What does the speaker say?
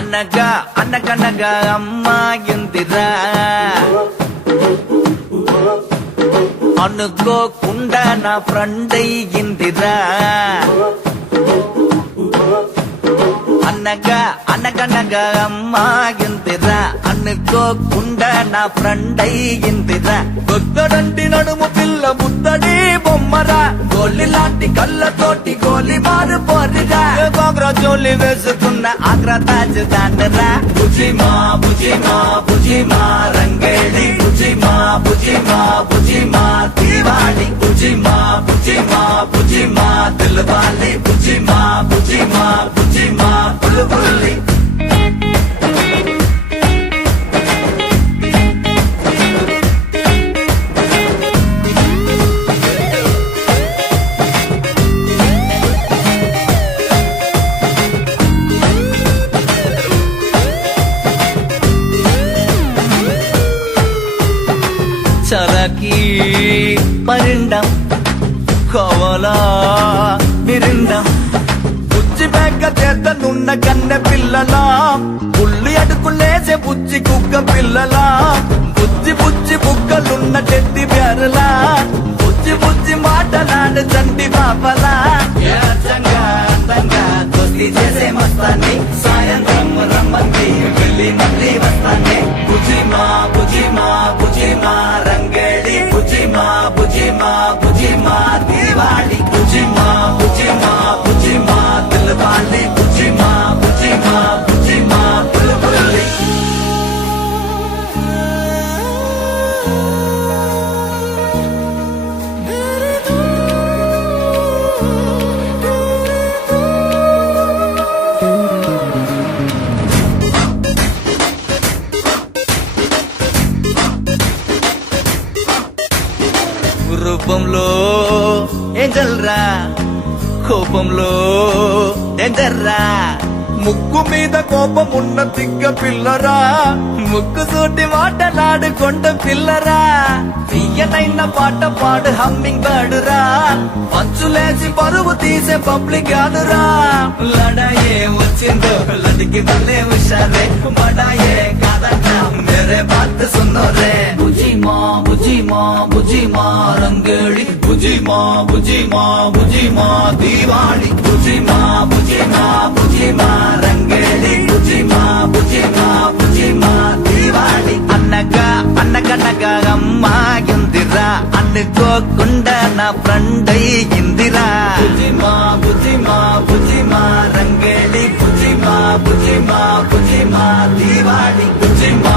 అనగా అనగనగా అమ్మాయిందిరా అనుకోకుండా నా ఫ్రెండ్ అయ్యిందిరా అనగా అనగనగా అమ్మాయిందిరా అనుకోకుండా నా ఫ్రెండ్ అయ్యిందిరా కొత్తడంటి నడుము పిల్ల బుద్ధడి బొమ్మరా గోలి లాంటి కళ్ళతోటి గోలి మారు పోరిరా గోగ్రా జోలి వేసుకున్న ఆగ్రా తాజ్ దానరా బుజిమా బుజిమా బుజిమా రంగేళి బుజిమా బుజిమా బుజిమా దీవాళి బుజిమా బుజిమా బుజిమా దిల్వాలి బుజిమా బుజిమా బుజిమా బుల్బుల్లి చలకి పరిణం కోవలా విరిండం బుజ్జి బెగ్గ చేతనున్న కన్నె పిల్లలా పుల్లి అడుకులేసే బుజ్జి కుక్క పిల్లలా బుజ్జి బుజ్జి బుక్కలున్న టెడ్డి బేరలా బుజ్జి బుజ్జి మాటలాడు చంటి పాపలా అందంగా అందంగా దోస్తి చేసే మస్తాన్ని సాయంత్రం రమ్మంది వెళ్ళి మళ్ళీ వస్తాన్ని బుజిమా బుజిమా బుజిమా రంగేళి బుజిమా బుజిమా బుజిమా దీవాళి బుజిమా బుజిమా బుజిమా దిల్వాలి బుజిమా బుజిమా బుజిమా బుల్బుల్లి రూపంలో ఏంజల్రా కోపంలో డేంజర్రా ముక్కు మీద కోపం ఉన్న తిగ్గ పిల్లరా ముక్కు సూటి మాటలాడుకొండ పిల్లరా తీయనైన పాట పాడు హమ్మింగ్ బర్డురా పంచులేసి పరువు తీసే పబ్లిక్ యాదురా లడాయే వచ్చిందో లడికి వల్లే హుషారే బడాయే కాదట మేరే బాత్ సున్నో రే బుజిమా బుజిమా బుజిమా రంగేళి బుజిమా బుజిమా బుజిమా దీవాళి బుజిమా బుజిమా బుజిమా రంగేళి బుజిమా బుజిమా బుజిమా దీవాళి అనగా అనగనగా అమ్మాయిందిరా అనుకోకుండా నా ఫ్రెండ్ అయ్యిందిరా బుజిమా బుజిమా బుజిమా రంగేళి బుజిమా బుజిమా బుజిమా దీవాళి బుజిమా